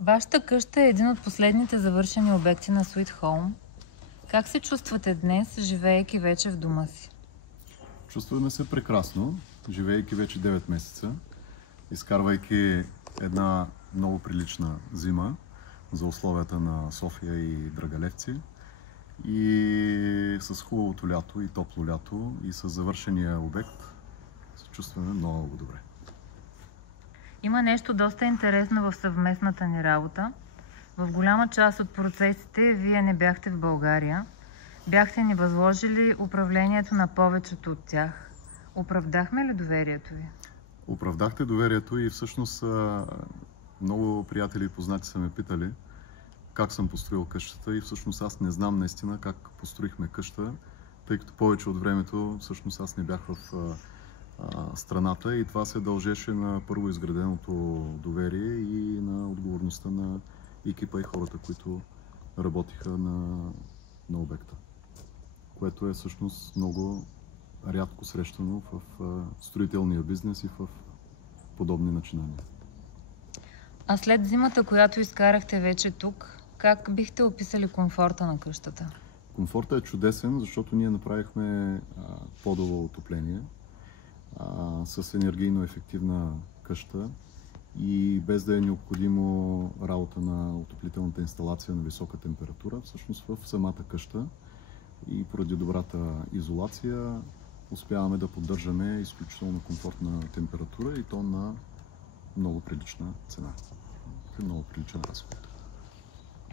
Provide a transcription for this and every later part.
Вашата къща е един от последните завършени обекти на Sweet Home. Как се чувствате днес, живеейки вече в дома си? Чувстваме се прекрасно, живеейки вече 9 месеца, изкарвайки една много прилична зима за условията на София и Драгалевци и с хубавото лято и топло лято и с завършения обект се чувстваме много добре. Има нещо доста интересно в съвместната ни работа. В голяма част от процесите вие не бяхте в България. Бяхте ни възложили управлението на повечето от тях. Оправдахме ли доверието ви? Оправдахте доверието и всъщност много приятели и познати са ме питали как съм построил къщата и всъщност аз не знам наистина как построихме къща, тъй като повече от времето всъщност аз не бях в страната и това се дължеше на първо изграденото доверие и на отговорността на екипа и хората, които работиха на обекта, което е всъщност много рядко срещано в строителния бизнес и в подобни начинания. А след зимата, която изкарахте вече тук, как бихте описали комфорта на къщата? Комфортът е чудесен, защото ние направихме подово отопление с енергийно ефективна къща и без да е необходимо работа на отоплителната инсталация на висока температура, всъщност в самата къща и поради добрата изолация успяваме да поддържаме изключително комфортна температура и то на много прилична цена. Много приличен разход.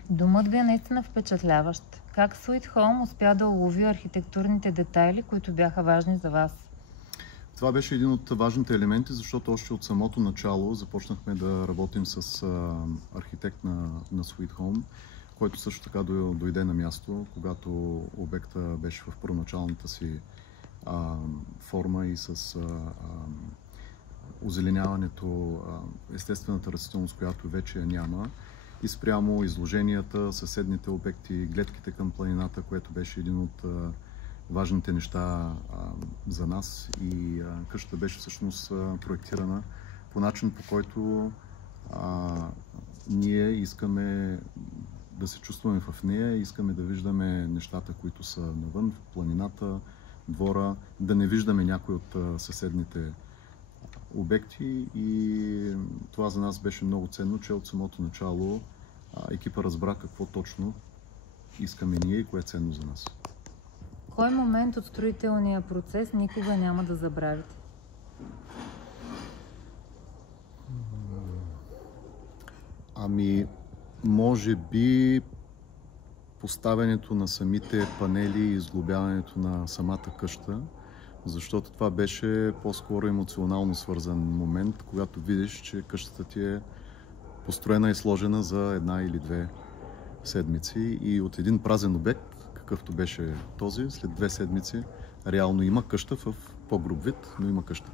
Домът ви е наистина впечатляващ. Как Sweet Home успя да улови архитектурните детайли, които бяха важни за вас? Това беше един от важните елементи, защото още от самото начало започнахме да работим с архитект на Sweet Home, който също така дойде на място, когато обекта беше в първоначалната си форма и с озеленяването, естествената растителност, която вече я няма, и спрямо изложенията, съседните обекти, гледките към планината, което беше един от важните неща за нас, и къщата беше всъщност проектирана по начин, по който ние искаме да се чувстваме в нея, искаме да виждаме нещата, които са навън, в планината, двора, да не виждаме някои от съседните обекти, и това за нас беше много ценно, че от самото начало екипа разбра какво точно искаме ние и кое е ценно за нас. Кой момент от строителния процес никога няма да забравите? Може би поставянето на самите панели и изглобяването на самата къща, защото това беше по-скоро емоционално свързан момент, когато видиш, че къщата ти е построена и сложена за една или две седмици и от един празен обект, какъвто беше този, след 2 седмици реално има къща в по-груб вид, но има къща.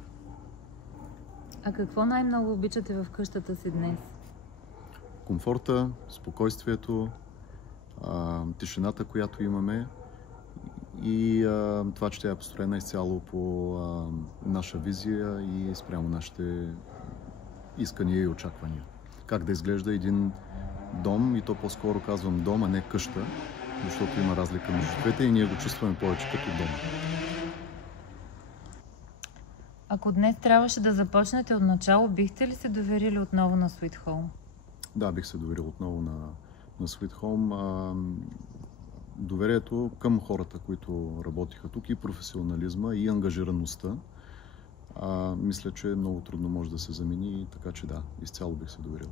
А какво най-много обичате в къщата си днес? Комфорта, спокойствието, тишината, която имаме, и това, че тя е построена изцяло по наша визия и спрямо нашите искания и очаквания. Как да изглежда един дом, и то по-скоро казвам дом, а не къща, защото има разлика между двете и ние го чувстваме повече като дом. Ако днес трябваше да започнете от начало, бихте ли се доверили отново на Sweet Home? Да, бих се доверил отново на Sweet Home. Доверието към хората, които работиха тук, и професионализма, и ангажираността, мисля, че много трудно може да се замени, така че да, изцяло бих се доверил.